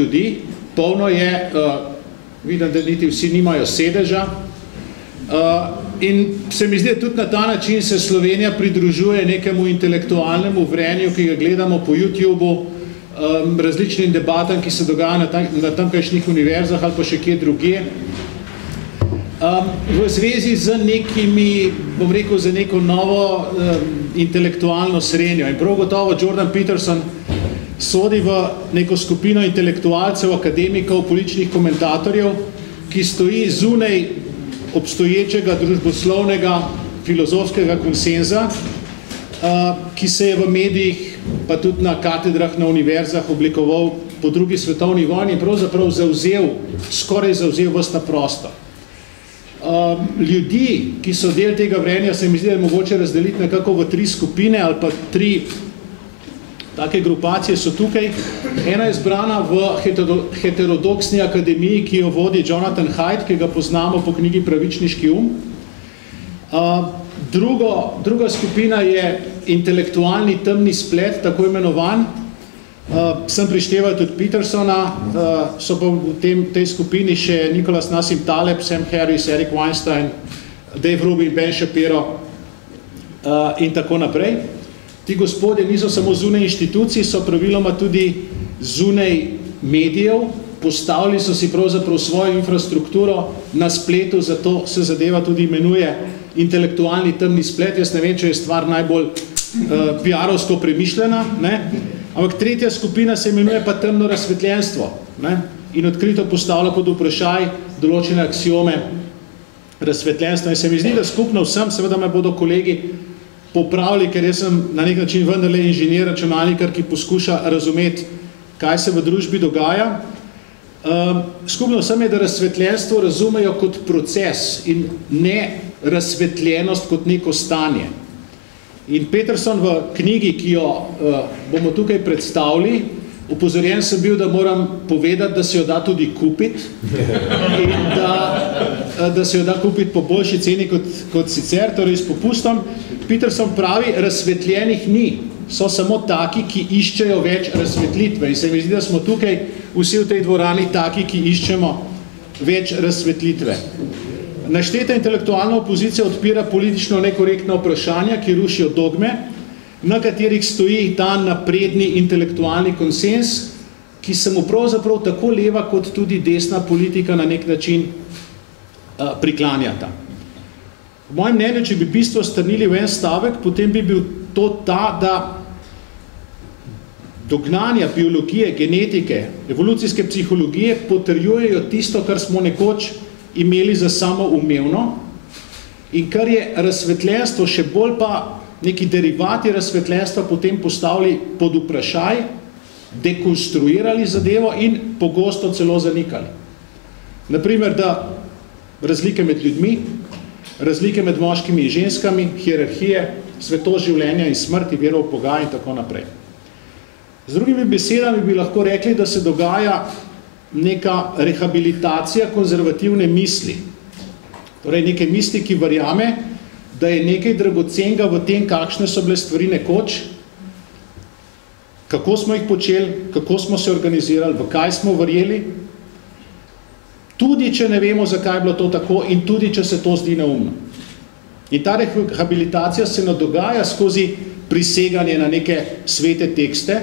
ljudi, polno je, vidim, da niti vsi nimajo sedeža, in se mi zdi, da tudi na ta način se Slovenija pridružuje nekemu intelektualnemu vrenju, ki ga gledamo po YouTubeu, različnim debatam, ki se dogajajo na tamkajšnjih univerzah ali pa še kje drugje, v zvezi z nekimi, bom rekel, za neko novo intelektualno srenjo. In prav gotovo Jordan Peterson sodi v neko skupino intelektualcev, akademikov, političnih komentatorjev, ki stoji zunaj obstoječega družboslovnega filozofskega konsenza, ki se je v medijih, pa tudi na katedrah na univerzah oblikoval po drugi svetovni vojni in pravzaprav skoraj zavzel ves ta prostor. Ljudi, ki so del tega vrenja, se mi zdi, da je mogoče razdeliti nekako v 3 skupine ali pa 3 take grupacije so tukaj. Ena je zbrana v heterodoksni akademiji, ki jo vodi Jonathan Haidt, ki ga poznamo po knjigi Pravičniški um. Druga skupina je intelektualni temni splet, tako imenovan. Sem prišteval tudi Petersona, so pa v tej skupini še Nicholas Nassim Taleb, Sam Harris, Eric Weinstein, Dave Rubin, Ben Shapiro in tako naprej. Ti gospodje niso samo zunaj inštitucij, so praviloma tudi zunaj medijev, postavili so si pravzaprav svojo infrastrukturo na spletu, zato se zadeva tudi imenuje intelektualni temni splet. Jaz ne vem, če je stvar najbolj PR-ovsko premišljena, ne? Ampak tretja skupina se imenuje pa temno razsvetljenstvo, ne? In odkrito postavlja pod vprašaj določene aksiome razsvetljenstva. In se mi zdi, da skupno vsem, seveda me bodo kolegi popravili, ker jaz sem na nek način vendarle inženir, računalnikar, ki poskuša razumeti, kaj se v družbi dogaja. Skupno vsem je, da razsvetljenstvo razumejo kot proces in ne razsvetljenost kot neko stanje. In Peterson v knjigi, ki jo bomo tukaj predstavili, opozorjen sem bil, da moram povedati, da se jo da tudi kupiti in da se jo da kupiti po boljši ceni kot sicer, torej s popustom. Peterson pravi, razsvetljenih ni, so samo taki, ki iščejo več razsvetlitve. In se mi zdi, da smo tukaj vsi v tej dvorani taki, ki iščemo več razsvetlitve. Našteta intelektualna opozicija odpira politično nekorektna vprašanja, ki rušijo dogme, na katerih stoji ta napredni intelektualni konsens, ki se mu pravzaprav tako leva kot tudi desna politika na nek način priklanjata. V mojem mnenju, če bi bistvo strnili v en stavek, potem bi bil to ta, da dognanja biologije, genetike, evolucijske psihologije potrjujejo tisto, kar smo nekoč imeli za samoumevno in kar je razsvetljenstvo, še bolj pa neki derivati razsvetljenstva potem postavili pod vprašaj, dekonstruirali zadevo in pogosto celo zanikali. Naprimer, da razlike med ljudmi, razlike med moškimi in ženskami, hierarhije, svetost življenja in smrti, vero v Boga in tako naprej. Z drugimi besedami bi lahko rekli, da se dogaja neka rehabilitacija konzervativne misli. Torej neke misli, ki verjame, da je nekaj dragocenega v tem, kakšne so bile stvari nekoč, kako smo jih počeli, kako smo se organizirali, v kaj smo verjeli, tudi če ne vemo, zakaj je bilo to tako in tudi, če se to zdi neumno. In ta rehabilitacija se ne dogaja skozi priseganje na neke svete tekste,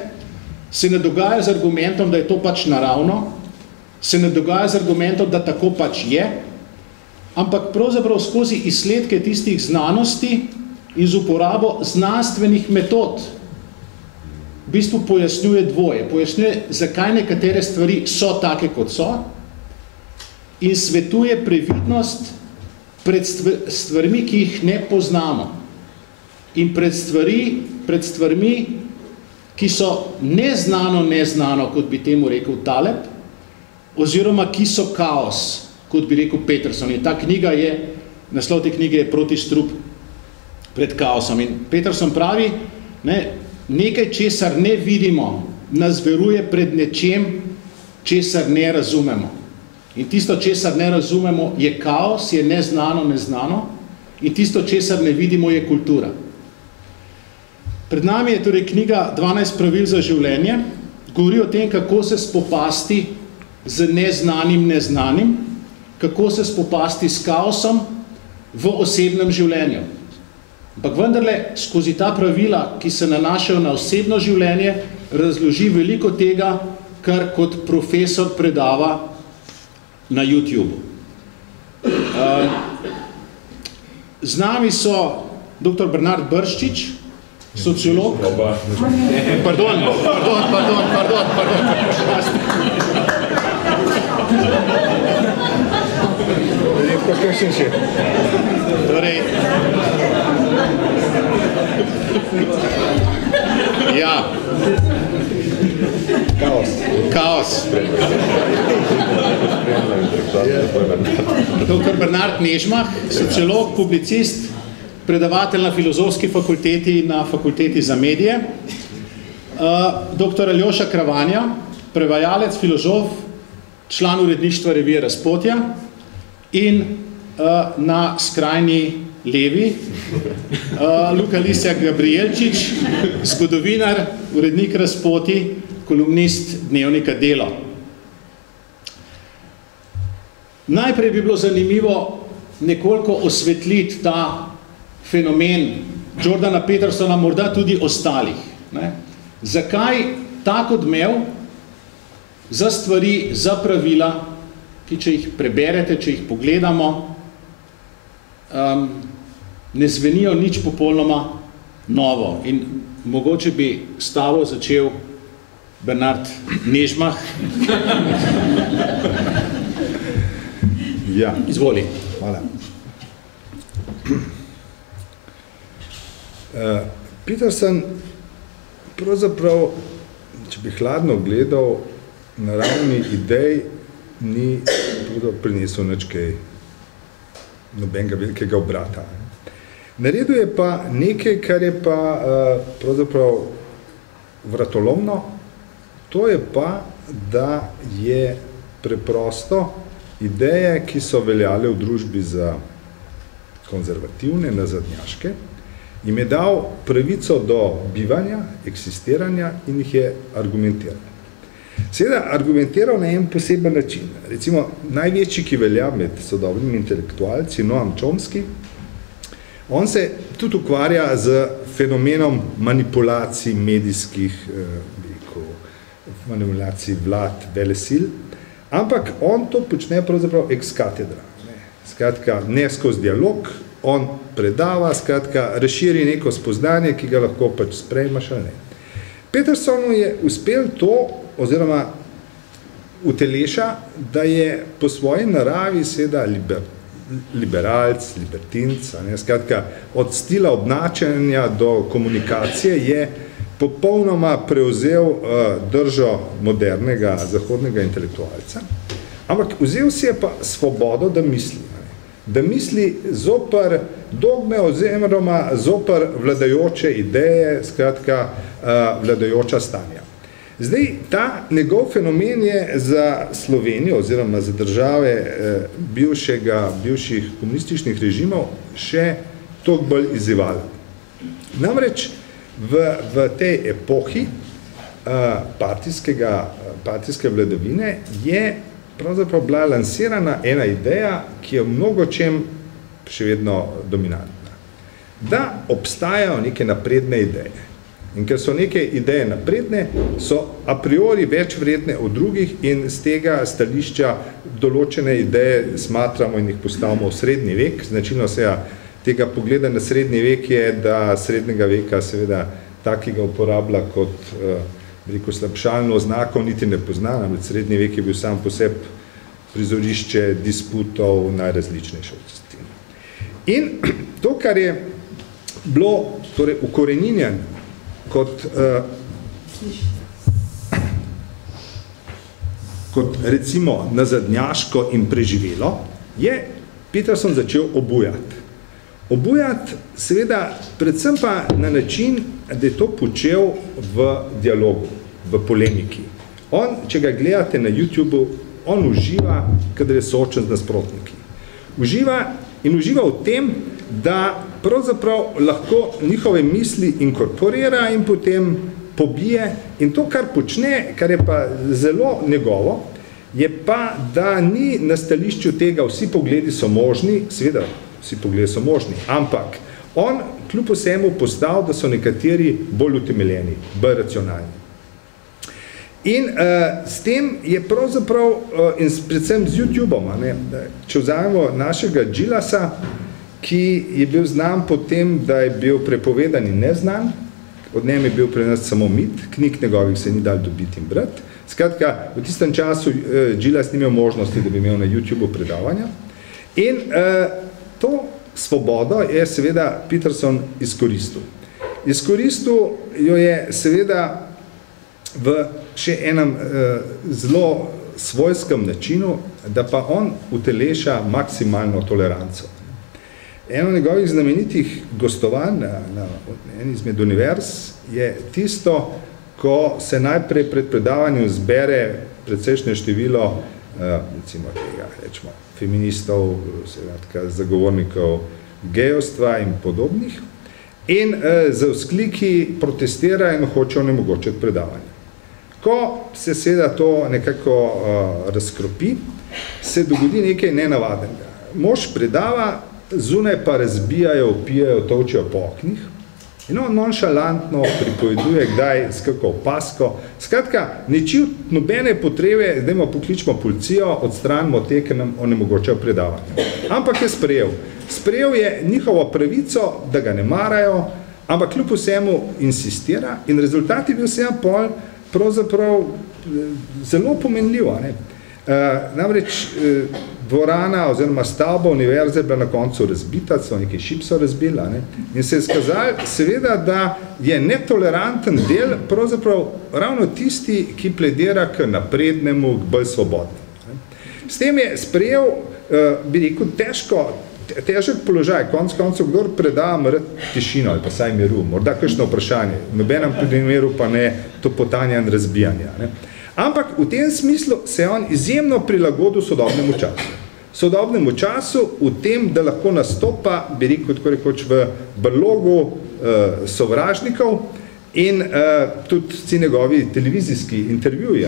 se ne dogaja z argumentom, da je to pač naravno, se ne dogaja z argumentom, da tako pač je, ampak pravzaprav skozi izsledke tistih znanosti in z uporabo znanstvenih metod v bistvu pojasnjuje dvoje. Pojasnjuje, zakaj nekatere stvari so take, kot so, in svetuje previdnost pred stvarmi, ki jih ne poznamo. In pred stvarmi, ki so neznano, kot bi temu rekel Taleb, oziroma ki so kaos, kot bi rekel Peterson. In ta knjiga je, naslov te knjige je Protistrup pred kaosom. In Peterson pravi, nekaj, česar ne vidimo, nas veruje pred nečem, česar ne razumemo. In tisto, česar ne razumemo, je kaos, je neznano, in tisto, česar ne vidimo, je kultura. Pred nami je torej knjiga 12 pravil za življenje, govori o tem, kako se spopasti z neznanim, kako se spopasti s kaosom v osebnem življenju. Ampak vendarle, skozi ta pravila, ki se nanašajo na osebno življenje, razloži veliko tega, kar kot profesor predava na YouTube. Z nami so dr. Bernard Brščič, sociolog. Pardon. Torej, ja. Kaos. Dr. Bernard Nežmah, sociolog, publicist, predavatelj na filozofski fakulteti in na fakulteti za medije. Dr. Aljoša Kravanja, prevajalec, filozof, član uredništva revije Razpotja in na skrajni levi Luka Lisjak Gabrielčič, zgodovinar, urednik Razpoti, kolumnist dnevnika Delo. Najprej bi bilo zanimivo nekoliko osvetliti ta fenomen Jordana Petersona, morda tudi ostalih. Zakaj tak odmev za stvari, za pravila, ki če jih preberete, če jih pogledamo, ne zvenijo nič popolnoma novo. In mogoče bi stavo začel Bernard Nežmah. Ja. Izvoli. Hvala. Peterson pravzaprav, če bi hladno gledal, na ravni idej ni prinesel nič kaj nobenega velikega obrata. Naredil je pa nekaj, kar je pa pravzaprav vratolomno, to je pa, da je preprosto ideje, ki so veljale v družbi za konzervativne, nazadnjaške, jim je dal pravico do bivanja, eksistiranja in jih je argumentiral. Seveda argumentiral na en poseben način. Recimo, največji, ki velja med sodobnimi intelektualci, Noam Chomsky, on se tudi ukvarja z fenomenom manipulacij medijskih, manipulacij vlad, velesil, ampak on to počne pravzaprav ex cathedra. Skratka, ne skozi dialog, on predava, skratka, razširi neko spoznanje, ki ga lahko pač sprejmaš ali ne. Petersonu je uspel to, oziroma uteleša, da je po svoji naravi seveda liberalc, libertinc, skratka, od stila obnačanja do komunikacije je popolnoma prevzel držo modernega zahodnega intelektualca, ampak vzel si je pa svobodo, da misli. Da misli zoper dogme oziroma zoper vladajoče ideje, skratka, vladajoča stanja. Zdaj, ta njegov fenomen je za Slovenijo oziroma za države bivših komunističnih režimov še toliko bolj izzivalen. Namreč v tej epohi partijske vladavine je pravzaprav bila lansirana ena ideja, ki je v mnogočem še vedno dominantna. Da obstajajo neke napredne ideje. In ker so neke ideje napredne, so a priori več vredne od drugih in z tega stališča določene ideje smatramo in jih postavimo v srednji vek. Značilno tega pogleda na srednji vek je, da srednjega veka seveda takega uporablja kot slabšalno oznako, niti ne pozna, namreč srednji vek je bil sam poseb prizorišče disputov najrazličnejše vrsti. In to, kar je bilo torej ukoreninjeno kot recimo nazadnjaško in preživelo, je Peterson začel obujati. Obujati seveda predvsem pa na način, da je to počel v dialogu, v polemiki. On, če ga gledate na YouTubeu, on uživa, kadar je soočen z nasprotniki. Uživa v tem, da pravzaprav lahko njihove misli inkorporira in potem pobije in to, kar počne, kar je pa zelo njegovo, je pa, da ni na stališču tega, vsi pogledi so možni, seveda vsi pogledi so možni, ampak on kljub vsemu postal, da so nekateri bolj utemeljeni, bolj racionalni. In s tem je pravzaprav, in predvsem z YouTubeom, če vzamemo našega Gillasa, ki je bil znan po tem, da je bil prepovedan in neznan, od njem je bil pri nas samo mit, knjig njegovih se ni dal dobiti in brati. Skratka, v tistem času Gillas ni imel možnosti, da bi imel na YouTubeu predavanja. In to svobodo je seveda Peterson izkoristil. Izkoristil jo je seveda v še enem zelo svojskem načinu, da pa on uteleša maksimalno toleranco. Eno njegovih znamenitih gostovanj na eni izmed univerz je tisto, ko se najprej pred predavanjem zbere precejšnje število recimo tega, rečemo, feministov, zagovornikov gejovstva in podobnih in z vzkliki protestira in hoče onemogočiti predavanje. Ko se seveda to nekako razkropi, se dogodi nekaj nenavadnega. Mož predava, zunaj pa razbijajo, opijajo, tolčejo po oknih in on nonšalantno pripoveduje, kdaj s kako opasko. Skratka, nobene potrebe, dajmo pokličimo policijo, odstranimo te, ker nam onemogočajo predavanje. Ampak je sprejel. Sprejel je njihovo pravico, da ga ne marajo, ampak kljub vsemu insistira in rezultat je bil vsem pol pravzaprav zelo pomenljivo. Namreč dvorana oziroma stavba univerze je bila na koncu razbita, so nekaj šipsov razbila in se je skazalo seveda, da je netoleranten del pravzaprav ravno tisti, ki pledira k naprednemu, k bolj svobodnemu. S tem je sprejel, bi rekel, težek položaj, konc koncev, kdor predava mrd tišino ali pa saj miru, morda kakšno vprašanje, v nobenem primeru pa ne topotanja in razbijanja. Ampak v tem smislu se je on izjemno prilagodil sodobnemu času. Sodobnemu času v tem, da lahko nastopa, bi rekel, tako rekoč, v brlogu sovražnikov in tudi vsi njegovi televizijski intervjuji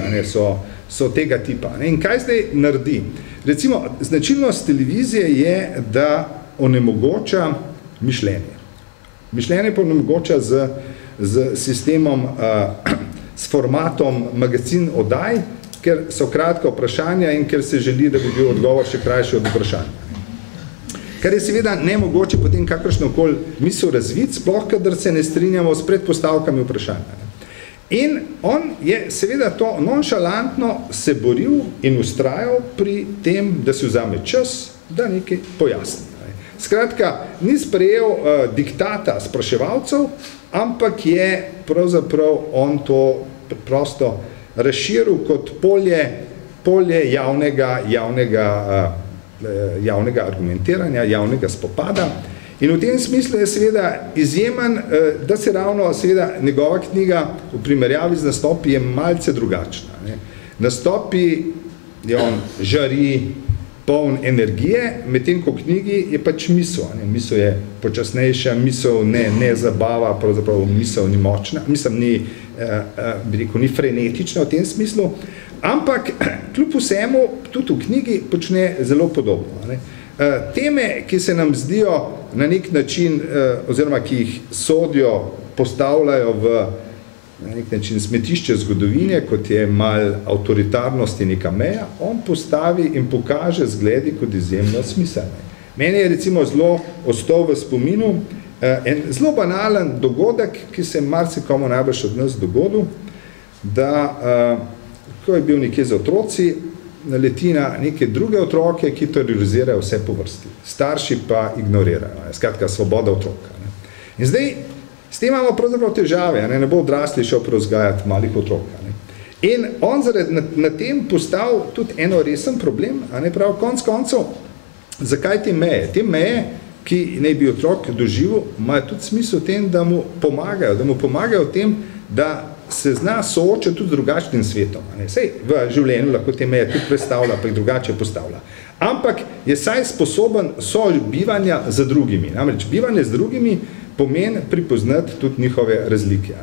so tega tipa. In kaj zdaj naredi? Recimo, značilnost televizije je, da onemogoča mišljenje. Mišljenje pa onemogoča z sistemom s formatom magazin oddaj, ker so kratka vprašanja in ker se želi, da bi bil odgovor še krajši od vprašanja. Kar je seveda nemogoče potem kakršnokoli misel razviti, sploh kadar se ne strinjamo s predpostavkami vprašanja. In on je seveda to nonšalantno se boril in vztrajal pri tem, da si vzame čas, da nekaj pojasni. Skratka, ni sprejel diktata spraševalcev, ampak je pravzaprav on to preprosto razširil kot polje javnega argumentiranja, javnega spopada. In v tem smislu je seveda izjemen, da se ravno seveda njegova knjiga v primerjavi z nastopi je malce drugačna. Nastopi je on žari, poln energije, medtem ko v knjigi je pač misel. Misel je počasnejša, misel ne zabava, pravzaprav misel ni močna, ni frenetična v tem smislu, ampak kljub vsemu tudi v knjigi počne zelo podobno. Teme, ki se nam zdijo na nek način, oziroma ki jih sodijo, postavljajo v na nek način smetišče zgodovine, kot je mal avtoritarnosti neka meja, on postavi in pokaže zgledi kot izjemno smiselne. Meni je recimo zelo ostal v spominu en zelo banalen dogodek, ki se marsikomu najbrž od nas dogodil, da ko je bil nekje z otroci, naleti na neke druge otroke, ki terorizirajo vse po vrsti. Starši pa ignorirajo, skratka svoboda otroka. In zdaj s tem imamo pravzaprav težave, ne bo odrasli šel prevzgajati malih otrok. In on na tem postal tudi eno resen problem, prav konc koncev, zakaj te meje? Te meje, ki naj bi otrok doživel, imajo tudi smisel v tem, da mu pomagajo v tem, da se zna soočati tudi z drugačnim svetom. Sej v življenju lahko te meje tudi predstavlja, pa jih drugače postavlja. Ampak je saj sposoben sobivanja z drugimi. Namreč bivanje z drugimi pomeni prepoznati tudi njihove razlike.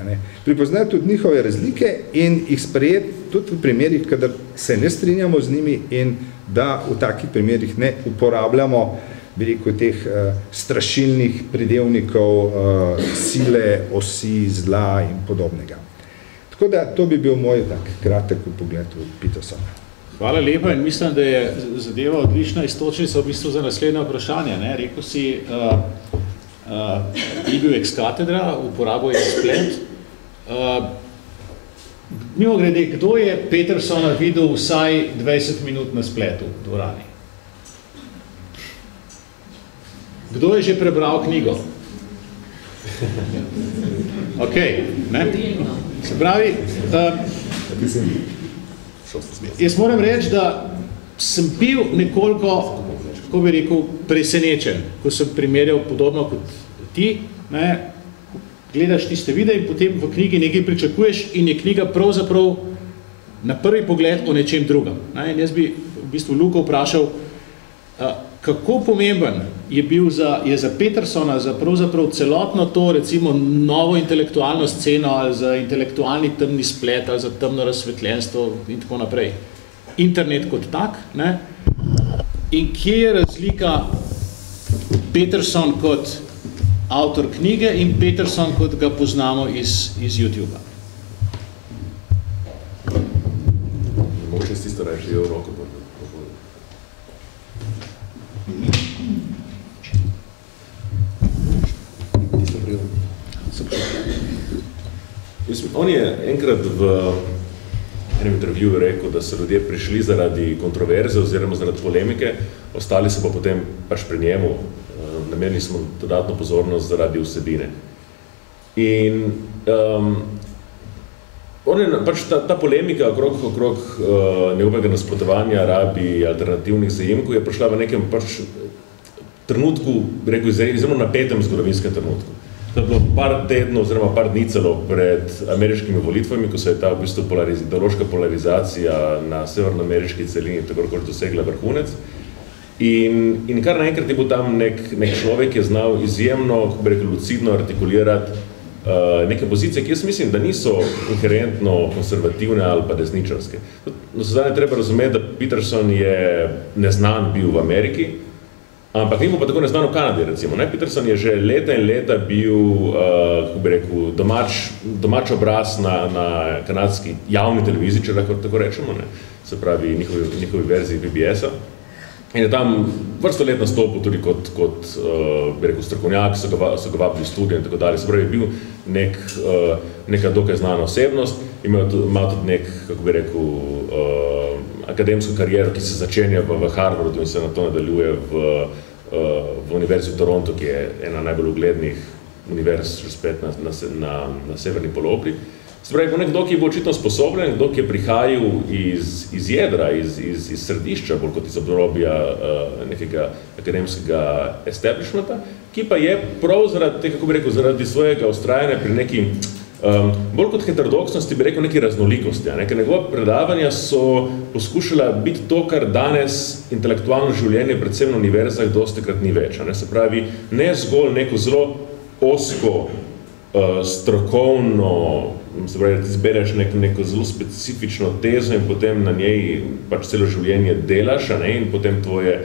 Prepoznati tudi njihove razlike in jih sprejeti tudi v primerih, kadar se ne strinjamo z njimi in da v takih primerih ne uporabljamo teh strašilnih pridevnikov, sile, osi, zla in podobnega. Tako da to bi bil moj tak kratek pogled v Petersona. Hvala lepa in mislim, da je zadeva odlična istočnica v bistvu za naslednje vprašanje. Rekel si, je bil ex katedra, uporabil je splet. Mimogrede, kdo je Petersona videl vsaj 20 minut na spletu v dvorani? Kdo je že prebral knjigo? Ok, ne? Se pravi, jaz moram reči, da sem bil nekoliko, kako bi rekel, presenečen, ko sem primerjal podobno kot ti, ne? Gledaš tiste videe in potem v knjigi nekaj pričakuješ in je knjiga pravzaprav na prvi pogled o nečem drugem. In jaz bi v bistvu Luko vprašal, kako pomemben je za Petersona, za pravzaprav celotno to, recimo, novo intelektualno sceno ali za intelektualni temni splet ali za temno razsvetljenstvo in tako naprej. Internet kot tak, ne? In kje je razlika Peterson kot avtor knjige in Peterson, kot ga poznamo iz YouTube-a? Mogoče si tisto reči, v roko. On je enkrat v enem intervjuju rekel, da so ljudje prišli zaradi kontroverze oziroma zaradi polemike, ostali so pa potem pač pri njemu, namenili smo dodatno pozornost zaradi vsebine. In pač ta polemika okrog njegovega nasprotovanja rabi alternativnih zajemkov je prišla v nekem pač trenutku, bi rekel, izjemno napetem zgodovinskem trenutku. To je bilo par tednov oziroma par dni celo pred ameriškimi volitvami, ko se je ta v bistvu ideološka polarizacija na severnoameriški celini tako rekoč dosegla vrhunec. In kar naenkrat je bil tam nek človek, ki je znal izjemno, kako bi rekel, lucidno artikulirati neke pozicije, ki jaz mislim, da niso inherentno konservativne ali pa desničarske. No, zadnje treba razumeti, da Peterson je neznan bil v Ameriki, ampak ni pa tako neznan v Kanadi, recimo. Peterson je že leta in leta bil, kako bi rekel, domač obraz na kanadski javni televiziji, če lahko tako rečemo, se pravi njihovi verziji PBS-a. In je tam vrsto let nastopil tudi kot bi rekel, strokovnjak, so ga vabili v studio in tako dalje. Se pravi, je bil neka dokaj znana osebnost, imel tudi nek, kako bi rekel, akademsko kariero, ki se začenja v Harvardu in se na to nadaljuje v Univerzi v Toronto, ki je ena najbolj uglednih univerz že spet na severni polobli. Se pravi, nekdo, ki je bil očitno sposobljen, nekdo, ki je prihajal iz jedra, iz središča, bolj kot iz obdobja nekega akademskega establishmenta, ki pa je prav zaradi, kako bi rekel, zaradi svojega ustrajanja pri neki, bolj kot heterodoksnosti, bi rekel, neki raznolikosti. Ker njegova predavanja so poskušala biti to, kar danes intelektualno življenje, predvsem na univerzah, dostikrat ni več. Se pravi, ne zgolj neko zelo osko, strokovno, se pravi, da ti zbereš neko zelo specifično tezo in potem na njej pač celo življenje delaš, in potem tvoje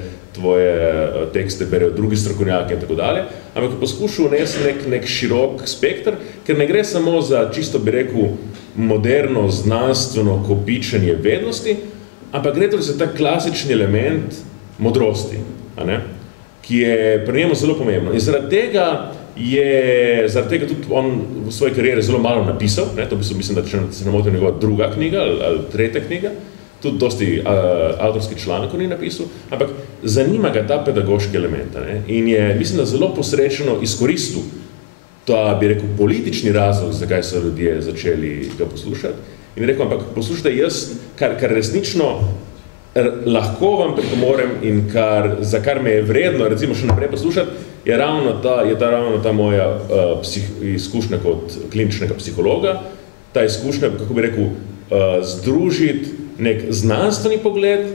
tekste berejo drugi strokovnjaki in tako dalje, ampak je poskušal vnesti nek širok spektr, ker ne gre samo za čisto, bi rekel, moderno, znanstveno kopičenje vednosti, ampak gre tudi za ta klasični element modrosti, ki je pri njemu zelo pomembno. In zaradi tega tudi on v svoji karieri zelo malo napisal, to mislim, da če se ne motim njegova druga knjiga ali tretja knjiga, tudi dosti avtorski članek ni napisal, ampak zanima ga ta pedagoški element. In je, mislim, da zelo posrečeno izkoristil ta, bi rekel, politični razlog, zakaj so ljudje začeli ga poslušati. In rekel, ampak poslušajte, jaz, kar resnično lahko vam pripomorem in za kar me je vredno, recimo, še naprej poslušati, je ravno ta moja izkušnja kot kliničnega psihologa, ta izkušnja, kako bi rekel, združiti nek znanstveni pogled,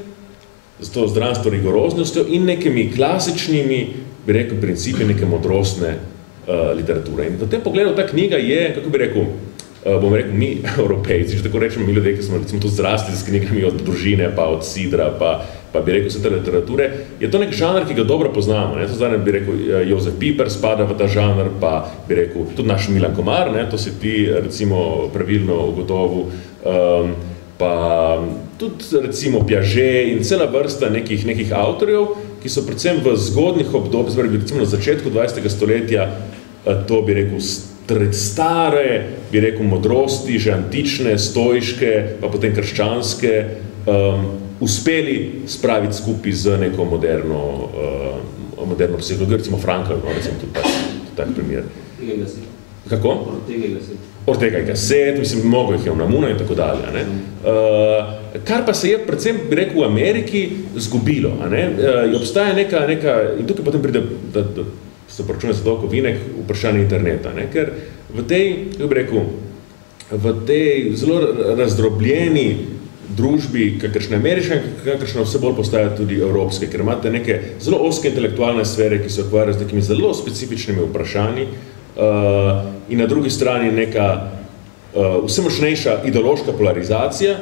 z to zdravstveno rigoroznostjo in nekimi klasičnimi, bi rekel, principi neke modrostne literature. In v tem pogledu ta knjiga je, kako bi rekel, bomo rekel, mi, Evropejci, že tako rečemo, mi ljudje, ki smo recimo tudi zrasli z knjigami od Družine, pa od Sidra, pa bi rekel vse te literature, je to nek žanr, ki ga dobro poznamo. Ne? To zdaj bi rekel, Jozef Piper spada v ta žanr, pa bi rekel, tudi naš Milan Komar, ne? To si ti recimo pravilno ugotovil, pa tudi recimo Piaget in cela vrsta nekih avtorjev, ki so predvsem v zgodnjih obdobjih, recimo na začetku 20. stoletja, to bi rekel, stare, bi rekel, modrosti, že antične, stoiške, pa potem krščanske, uspeli spraviti skupaj z neko moderno psihologijo, recimo Frankl, no, recimo tudi tak primer. Kako? Ortega i Gasset, mislim, mnogo jih je v Namuna in tako dalje. Ne? Kar pa se je predvsem, bi rekel, v Ameriki zgubilo. Obstaja neka, in tukaj potem pride, da se poročuje za toliko vinek, vprašanje interneta, ne? Ker v tej, kako bi rekel, v tej zelo razdrobljeni družbi, kakršne ameriške, kakršne vse bolj postajajo tudi evropske, ker imate neke zelo ozke intelektualne sfere, ki se ukvarjajo z nekimi zelo specifičnimi vprašanji in na drugi strani neka vse močnejša ideološka polarizacija,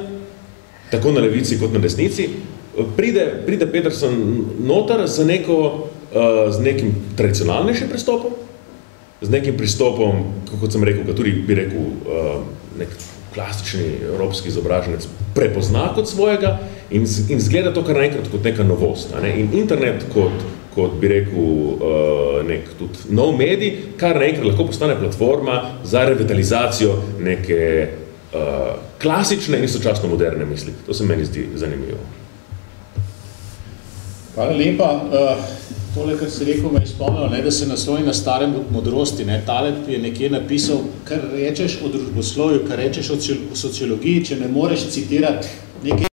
tako na levici kot na desnici, pride Peterson notar z nekim tradicionalnejšim pristopom, z nekim pristopom, kot sem rekel, tudi bi rekel, nek klasični evropski izobraženec prepozna kot svojega in zgleda to kar naenkrat kot neka novost. Ne? In internet kot bi rekel nek tudi nov medij, kar naenkrat lahko postane platforma za revitalizacijo neke klasične in sočasno moderne misli. To se meni zdi zanimivo. Hvala lepa. Tole, kar si rekel, me je spomnilo, da se naslovi na starem modrosti. Taleb je nekje napisal, kar rečeš o družboslovju, kar rečeš o sociologiji, če ne moreš citirati nekaj